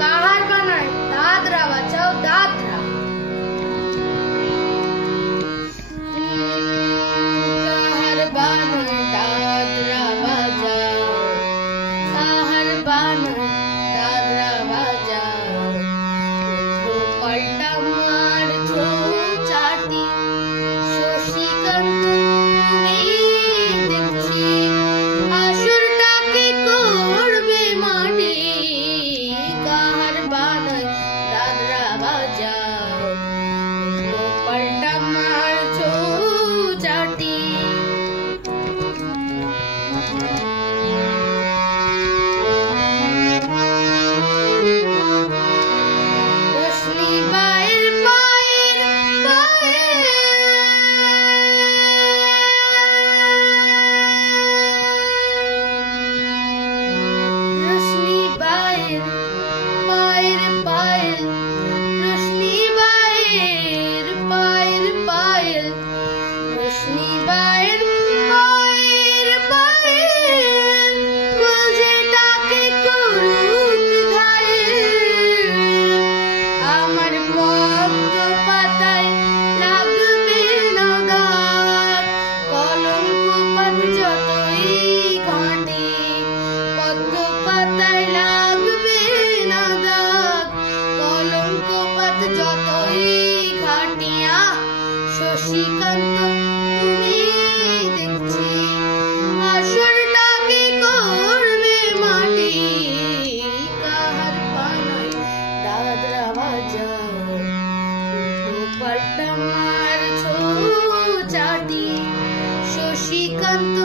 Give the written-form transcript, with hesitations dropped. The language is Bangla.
কাহার বানায় দাদরা বাজাও দাদরা। কাহার বানায় দাদরা বাজাও, কাহার বানায় দাদরা বাজাও। পাল্টা মারছো চাটি শশীকান্ত তুমি দেখছি, আসরটা কি করবে মাটি। কাহার বানায় দাদরা বাজাও, পাল্টা মারছো চাটি। রশ্মি বায়ের পায়ের পায়ের, রশ্মি বায়ের পায়ের পায়ের, রশ্মি বায়ের পায়ের পায়ের, রশ্মি বায়ের পায়ের পায়ের। কলজেটাকে করুক ঘায়েল, আমার পদ্ম পাতায় লাগবে না দাগ। কলঙ্ক পাত যতই ঘাঁটি, পদ্ম পাতায় লাগবে না দাগ। কলঙ্ক পাত যতই ঘাঁটিয়া, শশীকান্ত তুমি দেখছি, আসরটা কি করবে মাটি। কাহার বানায় দাদরা বাজাও, পাল্টা মারছো চাটি। শশীকান্ত